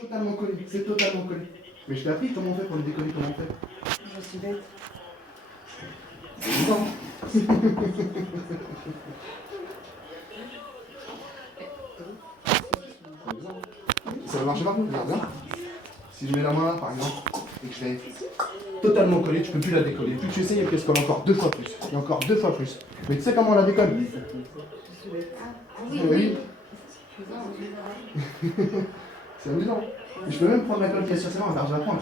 Totalement collé, c'est totalement collé. Mais je t'ai appris comment on fait pour le décoller, comment on fait. Je suis bête. C'est bon. Ça va marcher pas? Regarde bien. Si je mets la main là par exemple et que je fais totalement collé, tu peux plus la décoller. Plus tu essayes, elle se colle encore 2 fois plus. Et encore 2 fois plus. Mais tu sais comment on la décolle? Oui, oui. C'est amusant. Et je peux même prendre la colle qui est sur ses mains, regarde, je la prends.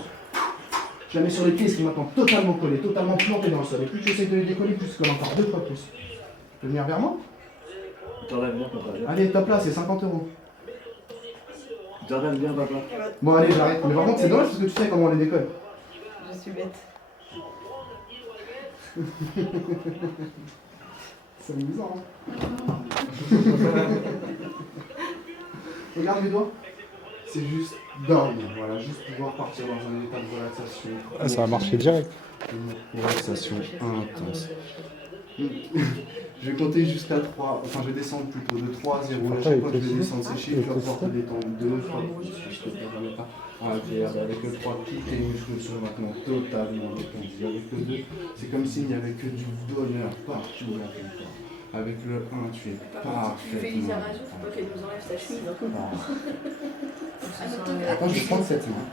Je la mets sur les pieds, ce qui est maintenant totalement collé, totalement planté dans le sol. Et plus tu essayes de les décoller, plus tu colles encore 2 fois plus. Tu peux venir vers moi? Allez, top là, c'est 50 €. Jordan, viens, papa. Bon, allez, j'arrête. Mais par contre, c'est dommage parce que tu sais comment on les décolle. Je suis bête. C'est amusant, hein. Regarde mes doigts. C'est juste dormir, voilà, juste pouvoir partir dans un état de relaxation. Ah, ça a marché direct. Une relaxation intense. Je vais compter jusqu'à 3, enfin je vais descendre plutôt de 3 à 0. À chaque fois que je vais descendre ces chiffres, tu vas pouvoir te détendre 2 fois. Je te permets pas. Agréable. Avec le 3, tous tes muscles sont maintenant totalement détendus. Avec le 2, c'est comme s'il n'y avait que du bonheur partout dans ton corps. Avec le 1, tu es parfaitement. Tu fais Lisa Radio, faut pas qu'elle nous enlève sa chemise. Attends, je vais prendre cette main.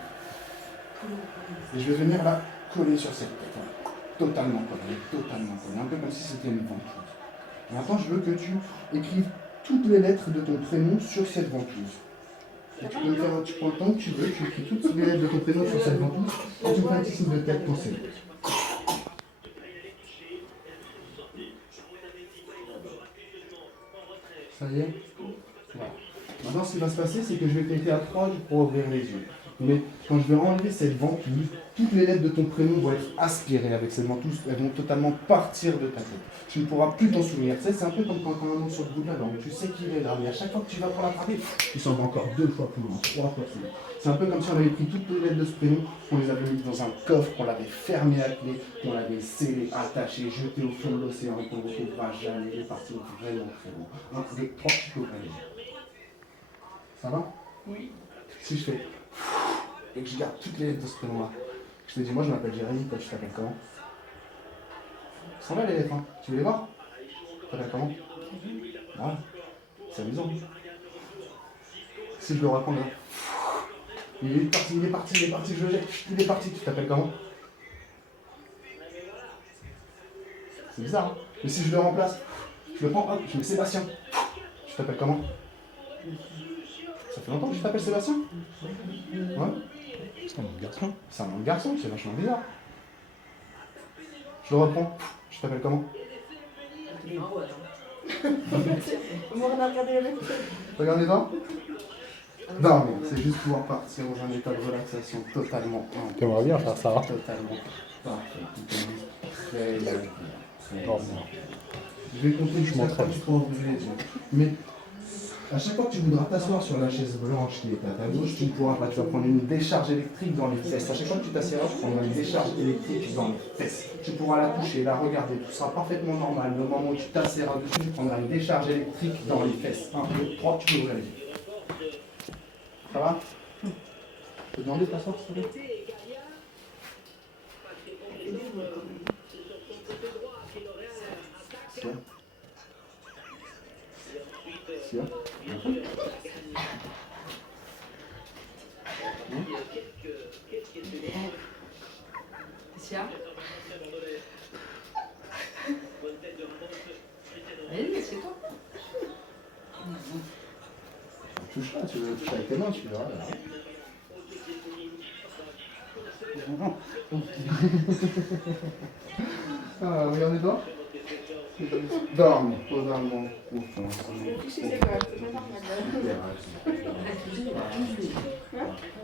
Et je vais venir là coller sur cette tête. Totalement collé, totalement collé. Un peu comme si c'était une ventouse. Et maintenant, je veux que tu écrives toutes les lettres de ton prénom sur cette ventouse. Et tu peux me faire, tu prends le temps que tu veux, tu écris toutes les lettres de ton prénom sur cette ventouse et tu me fais un petit signe de tête pour c'est. Ça y est? Voilà. Maintenant, ce qui va se passer, c'est que je vais compter à 3 pour ouvrir les yeux. Mais quand je vais enlever cette ventouse, toutes les lettres de ton prénom vont être aspirées avec cette ventouse, elles vont totalement partir de ta tête. Tu ne pourras plus t'en souvenir. Tu sais, c'est un peu comme quand tu as un nom sur le bout de la langue. Tu sais qu'il est là, mais à chaque fois que tu vas pour l'attraper, tu s'en vas encore 2 fois plus loin, 3 fois plus loin. C'est un peu comme si on avait pris toutes les lettres de ce prénom, qu'on les avait mises dans un coffre, qu'on l'avait fermé à clé, qu'on l'avait scellé, attaché, jeté au fond de l'océan, qu'on ne retrouvera jamais. Il est parti vraiment très loin. 1, 2, 3, tu peux ouvrir les yeux. Ça va? Oui. Si je fais et que je garde toutes les lettres de ce prénom-là, je te dis, moi je m'appelle Jérémy, toi tu t'appelles comment? Ça va les lettres, hein? Tu veux les voir? Tu t'appelles comment? Ah, c'est amusant. Si je le raconte là. Il est parti, il est parti, il est parti, je le jette, il est parti, tu t'appelles comment? C'est bizarre, hein? Mais si je le remplace, je le prends, hop, je mets Sébastien. Tu t'appelles comment? Ça fait longtemps que tu t'appelles Sébastien? Ouais? C'est un bon garçon. C'est un nom de garçon, c'est vachement bizarre. Je le reprends. Je t'appelle comment? Regarde les dents. Non, mais c'est juste pouvoir partir dans un état de relaxation totalement intense. T'aimerais bien faire ça, hein? Totalement parfait. Très bien. Très Bon. bien. Je vais compter jusqu'à 3, tu pourras ouvrir les yeux. Mais à chaque fois que tu voudras t'asseoir sur la chaise blanche qui est à ta gauche, tu ne pourras pas. Tu vas prendre une décharge électrique dans les fesses. À chaque fois que tu t'assieras, tu prendras une décharge électrique dans les fesses. Tu pourras la toucher, la regarder, tout sera parfaitement normal. Le moment où tu t'assieras dessus, tu prendras une décharge électrique dans les fesses. 1, 2, 3, tu peux ouvrir les yeux. Ça va? Je peux te demander de t'asseoir, s'il te plaît? Tiens. Tiens. Sia. Allez, assieds-toi. Touche pas, tu veux toucher avec tes mains, tu verras. Là. Ah, regardez toi. Dorme, totalement profond. Tu sais, c'est quoi? C'est normal.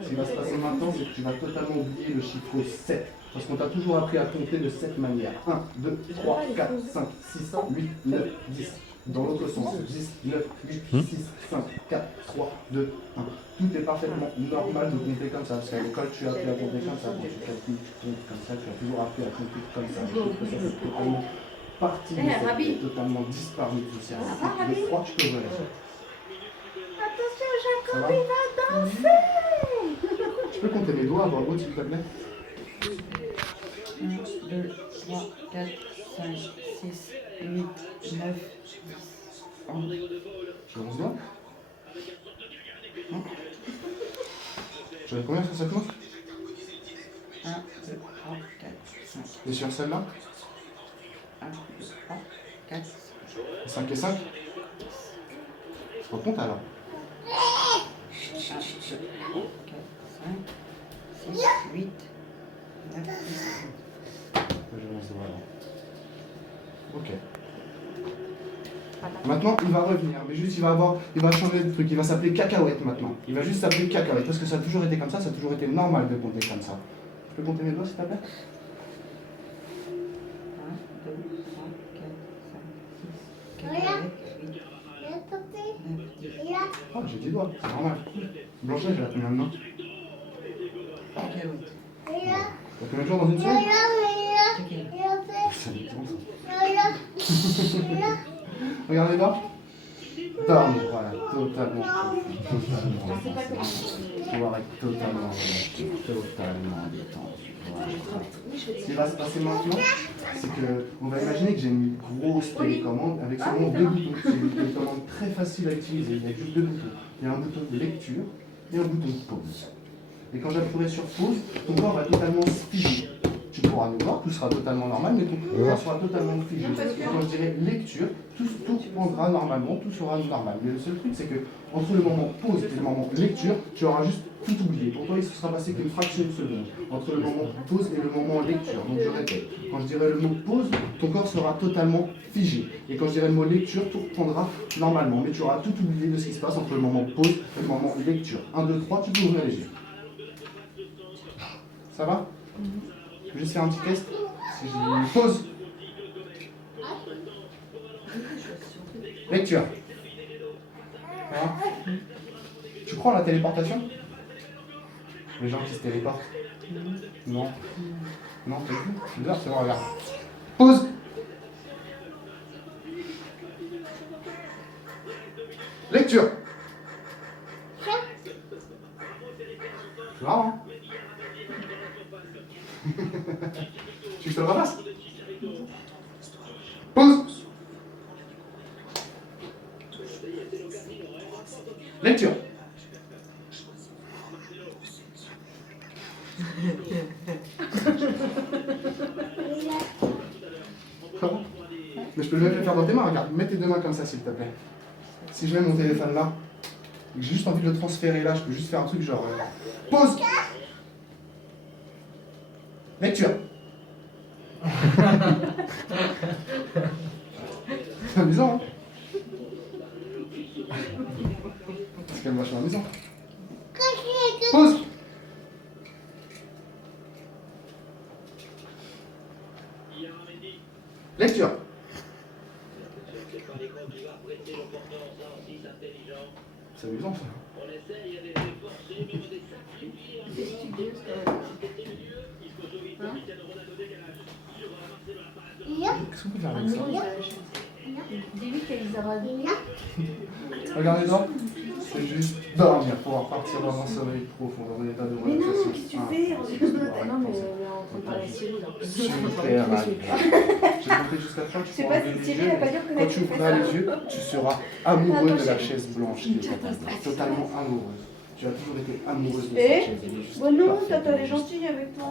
Ce qui va se passer maintenant, c'est que tu vas totalement oublier le chiffre 7. Parce qu'on t'a toujours appris à compter de cette manière. 1, 2, 3, 4, 5, 6, 8, 9, 10. Dans l'autre sens, 10, 9, 8, 6, 5, 4, 3, 2, 1. Tout est parfaitement normal de compter comme ça. Parce qu'à l'école, tu as appris à compter comme ça. Quand tu calcules, tu comptes comme ça. Tu as toujours appris à compter comme ça. Je trouve que ça fait totalement partie de ça. Totalement disparu de tout ça. 2, 3, tu peux ouvrir les yeux. Attention, Ça Jacob, va? il va danser! Tu peux compter mes doigts à voix haute, s'il te plaît? 1, 2, 3, 4, 5, 6, 8, 9, 10, 11. J'ai 11 doigts. J'avais combien sur cette main? 1, 2, 3, 4, 5. Et sur celle-là? 1, 2, 3, 4, 5 et 5? Je recompte alors. 1, 2, 3, 4, 5, 6, 8, 9, 10. J'ai 11 doigts alors. Ok. Maintenant, il va revenir, mais juste il va changer de truc, il va s'appeler cacahuète maintenant. Il va juste s'appeler cacahuète, parce que ça a toujours été comme ça a toujours été normal de compter comme ça. Tu peux compter mes doigts s'il te plaît? 1, 2, 3, 4, 5, 6, 4, 8, 9, 10. Oh, j'ai 10 doigts, c'est normal. Blanchet, j'ai la combien de mains? Cacahuète. T'as combien de jours dans une semaine? Cacahuète. Ça dépend, ça. Regarde les doigts. Dormir, voilà, totalement. Pouvoir être totalement détendu. Voilà. Ce qui va se passer maintenant, c'est que on va imaginer que j'ai une grosse télécommande avec seulement deux boutons. C'est une télécommande très facile à utiliser. Il y a juste deux boutons. Il y a un bouton de lecture et un bouton de pause. Et quand j'appuierai sur pause, ton corps va totalement se figer. Tu pourras nous voir, tout sera totalement normal, mais ton corps sera totalement figé. Et quand je dirai lecture, tout prendra normalement, tout sera normal. Mais le seul truc, c'est que entre le moment pause et le moment lecture, tu auras juste tout oublié. Pour toi, il se sera passé qu'une fraction de seconde entre le moment pause et le moment lecture. Donc je répète, quand je dirai le mot pause, ton corps sera totalement figé. Et quand je dirai le mot lecture, tout reprendra normalement. Mais tu auras tout oublié de ce qui se passe entre le moment pause et le moment lecture. 1, 2, 3, tu peux ouvrir les yeux. Ça va? Je vais juste faire un petit test. Si je dis pause. Lecture. Voilà. Tu prends la téléportation? Les gens qui se téléportent? Non. Non, t'as vu? C'est bizarre, c'est bon, regarde. Pause. Lecture. C'est marrant, hein? Tu te le repasses? Pause. Lecture. Comment? Mais je peux même le faire dans tes mains, regarde. Mets tes deux mains comme ça, s'il te plaît. Si je mets mon téléphone là, et que j'ai juste envie de le transférer là, je peux juste faire un truc genre... Pause. Lecture. C'est amusant, hein? C'est quand même vachement amusant. Pause. Lecture. C'est amusant, ça. Qu'est-ce qu'on peut faire avec ça? Dis-lui qu'Elisa Radou. Regarde les dents. C'est juste dormir, pouvoir partir dans un sommeil profond, dans un état de Mais non, relaxation. qu'est-ce que tu fais? Non, mais on est en train de parler à Cyril. Super agréable. J'ai compté jusqu'à 3, tu Je sais pourras pas ouvrir si les Cyril yeux. va pas dire que Quand tu ouvriras les yeux, tu seras amoureux Attends, de la chérie. chaise blanche qui est à ta place. Totalement amoureuse. Tu as toujours été amoureuse de Et cette chaise. Elle est juste Bon non, parfaite. Tata, elle est gentille avec toi.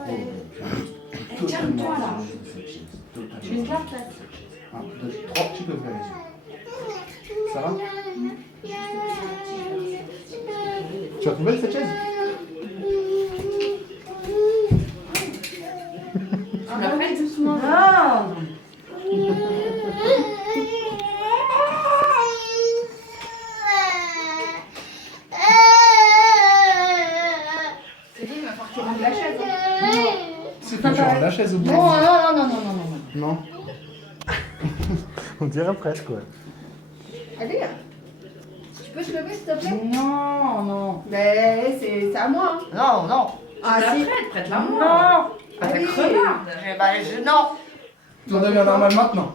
Totalement calme-toi, là. amoureuse de cette chaise. Totalement Tu veux une amoureuse claque, là? de cette chaise. 1, 2, 3, tu peux ouvrir les yeux. Ça va? Tu as trouvé cette chaise? Tu la prends doucement. Non. C'est bien, il va falloir que tu rendes la chaise. Hein. C'est que tu rends la chaise au bout. Non, non, non, non, non, non, non. Non? On dirait presque, ouais. Allez, tu peux te lever s'il te plaît? Non, non. Mais c'est à moi. Hein. Non, non. Ah si, prête-la moi. Non. Ah, t'es Allez. crevarde. Eh ben, non. Tu en deviens normal maintenant.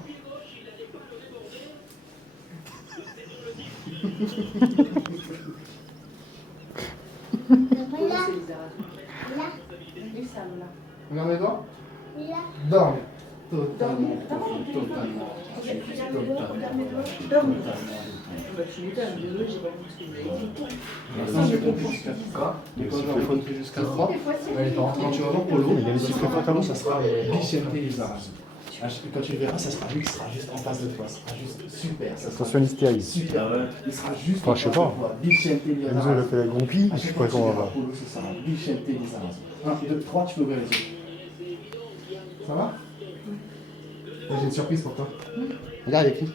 C'est Elisa Radou. ça, là. Regarde mes doigts. Dormir. Totalement profond, totalement. Dorme. Bah, tu m'étonnes, désolé, j'ai pas compris ce que vous avez dit. Maintenant, je vais compter jusqu'à 3. Et quand je vais compter jusqu'à 3, quand tu vas voir Polo, Il y a les sifflets fatalement. ça sera Bichente Lizarazu. Quand tu le verras, ça sera lui qui sera juste en face de toi. Ça sera juste super. Ça sera Attention l'hystérie. super. Il sera juste Enfin, je sais pas. Bichente Enzo, il a Lizarazu. fait la groupie, À je sais chaque pas fois que tu comment on verras va. Polo, ce sera Bichente Lizarazu. 1, 2, 3, tu peux ouvrir les yeux. Ça va? J'ai une surprise pour toi. Regarde, il y a qui?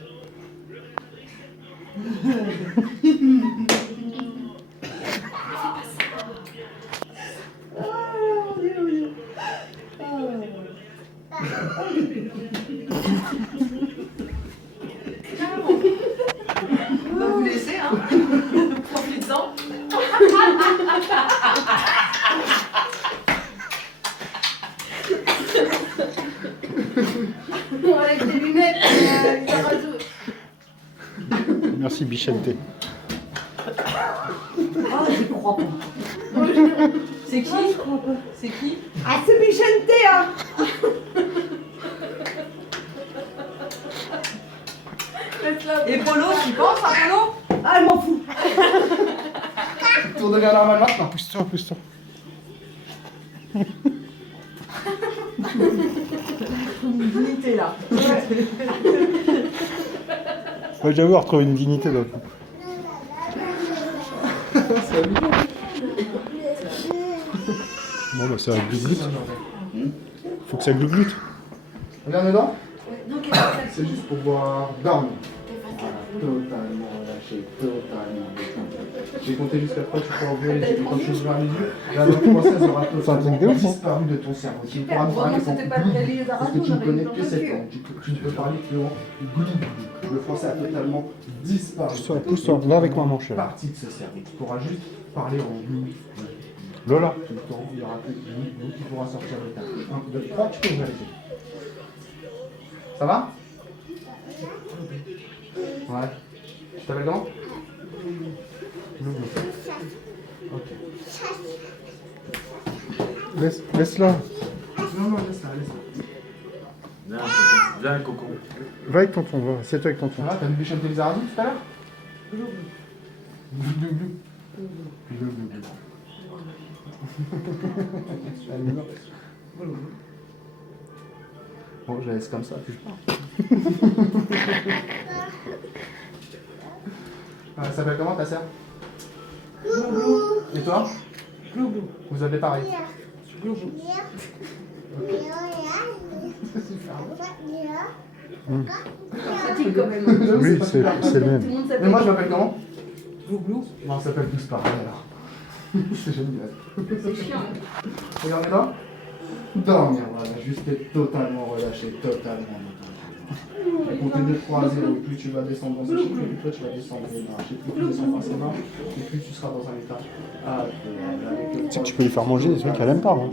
On va vous laisser, hein. Profite-en. Bon, avec tes lunettes, Lizarazu. Merci Bichente. Ah, je crois pas. C'est qui? C'est qui? Ah, c'est Bichente, hein. Et Polo, tu penses à Polo? Ah, je m'en fous. Tour de vers normal maintenant. Pousse-toi, pousse-toi. Une dignité, là. Ouais, j'avoue, retrouver une dignité d'un coup. Bon, bah, ça va glouglute. Faut que ça glouglute. Regarde mes doigts. Non, qu'est-ce que C'est juste pour pouvoir dormir. Voilà, totalement relâché, totalement détendu. Je vais compter jusqu'à 3, tu pourras ouvrir les yeux. Et quand tu ouvriras les yeux, la langue française aura totalement disparu de ton cerveau. Tu ne pourras parler qu'en c'était pas le glou, parce que tu ne connais que cette langue. langue. Tu ne peux parler que en glou. Le français a totalement disparu. Pousse-toi, pousse-toi. Va avec maman, chérie. Partie de ce cerveau. Tu pourras juste parler en glou. Lola. Tout le temps, il y aura que glou qui pourra sortir de ta bouche. 1, 2, 3, tu peux ouvrir les yeux. Ça va? Ouais. Tu t'appelles comment? Loulou. Ok. Laisse-la. Non, non, laisse-la, laisse-la. Viens, Coco. Va avec tonton, va. C'est-toi avec tonton. Ça va? T'as vu Bichente Lizarazu tout à l'heure? Glou, glou, glou. Glou, glou, glou. Elle est morte. Bon, je la laisse comme ça, puis je pars. Elle s'appelle comment ta sœur? Et toi? Vous appelez pareil? Ok. Pratique quand même. Oui, c'est le Tout le même. monde Mais s'appelle. moi je m'appelle comment? Glou. Non, on s'appelle tous pareil alors. C'est génial. C'est chiant. Regardez là. Dormir, voilà, juste être totalement relâché, totalement. Et compter de 3 à 0, et plus tu vas descendre dans ce chiffre, et plus toi tu vas descendre dans les marches. Et plus tu descends forcément, et plus tu seras dans un état agréable. Tu sais que tu peux lui faire manger des trucs qu'elle aime pas. Hein.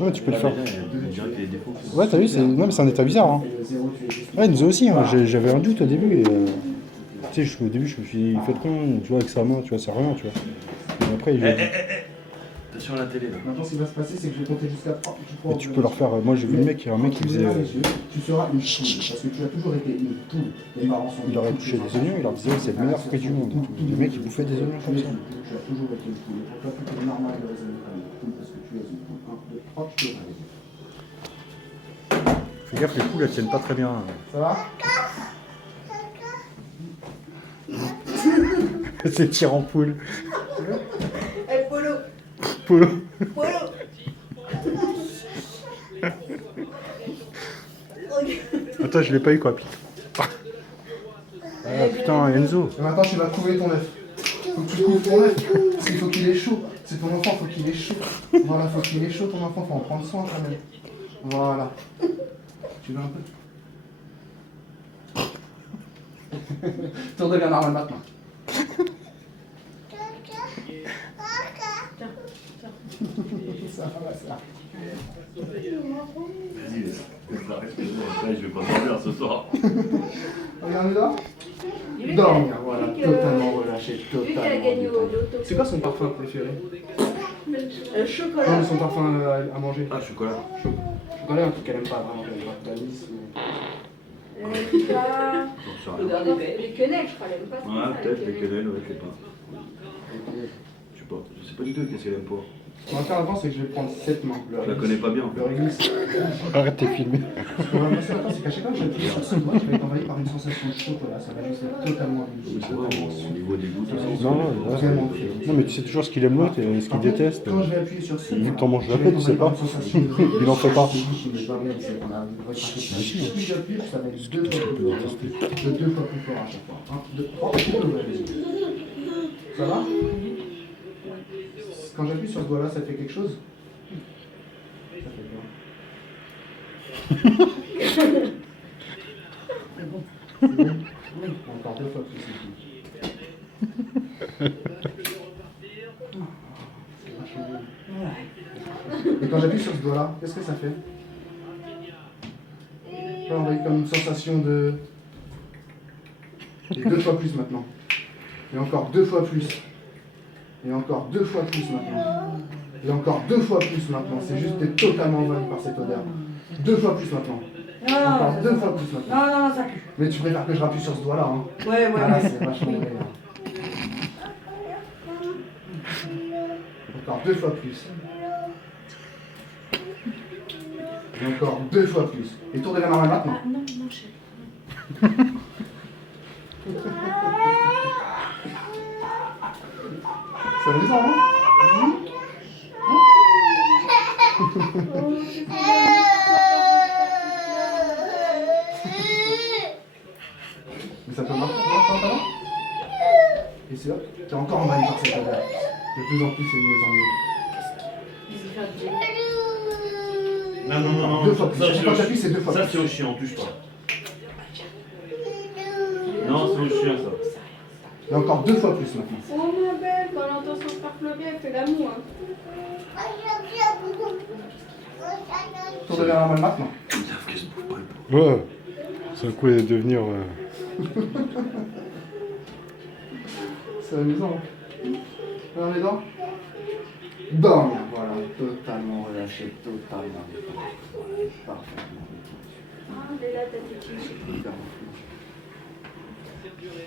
Ouais, tu peux le faire. On dirait qu'il y a des défauts. Ouais, t'as vu, c'est... Non, mais c'est un état bizarre. Hein. Et le 0, tu es juste. Ouais, nous aussi, hein. J'avais un doute au début. Et, tu sais, au début, je me suis dit, il fait de con, tu vois, avec sa main, tu vois, c'est rien, tu vois. Et après, Attention à la télé là. Maintenant, ce qui va se passer, c'est que je vais compter jusqu'à 3. mais tu peux leur faire. Moi, j'ai vu le mec, un mec qui Tu faisait. ouvriras les yeux, tu seras une poule, parce que tu as toujours été une poule. Les parents sont Il leur touché des oignons, il leur disait, c'est le meilleur fruit du monde. Le mec, il bouffait des oignons comme ça. Tu as toujours été une poule. Et pour toi, tout est normal de raisonner comme une poule, parce que tu es une poule. 1, 2, 3, tu peux ouvrir les yeux. Fais gaffe, les poules, elles tiennent pas très bien. Ça va? C'est tir en poule. Eh, Polo. Polo. Polo. Attends, je l'ai pas eu quoi, Pic. Ah putain, Enzo. Et maintenant, tu vas couver ton œuf. Faut que tu couves ton œuf, parce qu'il faut qu'il est chaud. C'est ton enfant, faut qu'il est chaud. Voilà, faut qu'il est chaud, ton enfant, faut en prendre soin quand même. Voilà. Tu veux un peu? Tour de bien normal maintenant. Ça va, ça. Vas-y, je vais pas dormir ce soir. Regarde là. Lui qui Dormir, voilà, lui qui totalement relâché, lui qui a totalement gagné au détendu. loto. C'est quoi son parfum préféré? Chocolat. Non, mais son parfum à manger. Ah, chocolat. Chocolat, un truc qu'elle aime pas vraiment, qu'elle aime pas. L'anis. J'en sais rien. L'odeur des baies. Les quenelles, je crois, elle aime pas. Ouais, peut-être, les quenelles, ouais, je sais pas. Je sais pas. Je sais pas du tout qu'est-ce qu'elle aime pas. Ce qu'on va faire avant, c'est que je vais prendre cette main. Je la connais pas bien. Le réglisse. Arrête tes films. Ce qu'on va faire maintenant, c'est qu'à chaque fois que j'appuie sur ce doigt, je vais être envahi par une sensation de chocolat. Ça va juste être totalement Oui, c'est vrai, au niveau des goûts, Non, ouais. Vraiment. Non, mais tu sais toujours ce qu'il aime l'autre et ce qu'il déteste. Quand je vais appuyer sur ce Vu que doigt, t'en manges je vais jamais, être tu sais envahi par pas. une sensation de Il en fait pas. C'est juste une barrière, c'est qu'on a une vraie pratique. Plus j'appuie, ça va être deux fois plus fort. De deux fois plus fort à chaque fois. 1, 2, 3, ça va? Quand j'appuie sur ce doigt-là, ça fait quelque chose? Ça fait peur. C'est bon? Encore deux fois plus. C'est vachement bien. Et quand j'appuie sur ce doigt-là, qu'est-ce que ça fait? Là, on va comme une sensation de... Et deux fois plus maintenant. Et encore deux fois plus. Et encore deux fois plus maintenant. Et encore deux fois plus maintenant. C'est juste d'être totalement envahi par cette odeur. Deux fois plus maintenant. Encore deux fois plus maintenant. Non, ça pue. Mais tu préfères que je rappuie sur ce doigt-là, hein? Ouais, Voilà, c'est vachement vrai. Encore deux fois plus. Et encore deux fois plus. Et tour de la main maintenant. Non, non, chérie. C'est amusant, hein? Mais ça peut marcher, ça va? Et c'est hop, t'es encore envahi par cette odeur. De plus en plus, c'est de mieux en mieux. Non, non, non, non. Deux fois plus. Chaque fois que t'appuies, c'est deux fois Ça, plus. c'est au chien, touche pas. Non, c'est au chien, ça. Et encore deux fois plus maintenant. Oh ma belle, quand elle entend son frère pleurer, elle fait l'amour. Hein. Tour de la main maintenant. Ils savent qu'elle se bouge pas les pauvres. Ouais. C'est un coup de devenir. C'est amusant. Dans les dents. Dormir, voilà. Totalement relâché, totalement détendu. Parfaitement détendu. Ah, elle est là, ta petite chiche.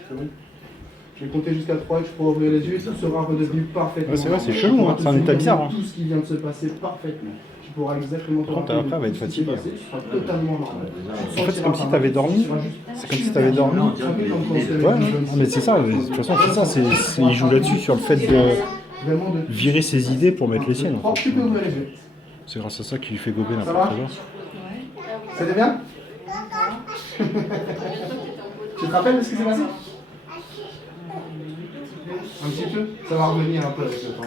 C'est bon? Je vais compter jusqu'à 3 et je pourrai ouvrir les yeux et tout sera redevenu parfaitement. Ouais, c'est vrai, c'est chelou, hein, c'est un état bizarre, hein. Tout ce qui vient de se passer parfaitement. Tu pourras exactement te Par contre, rappeler après, de elle va être tout ce qui s'est fatiguée. passé, tu seras totalement normal. En fait, c'est comme si t'avais dormi. C'est comme si t'avais dormi. Ouais, mais c'est ça. De toute façon, c'est ça. Il joue là-dessus, sur le fait de Vraiment de virer ses idées pour mettre les siennes. En Tu fait. peux ouvrir les yeux. C'est grâce à ça qu'il lui fait gober Ça n'importe va quoi. C'était bien? Tu te rappelles de ce qui s'est passé? Un petit peu? Ça va revenir un peu avec le temps.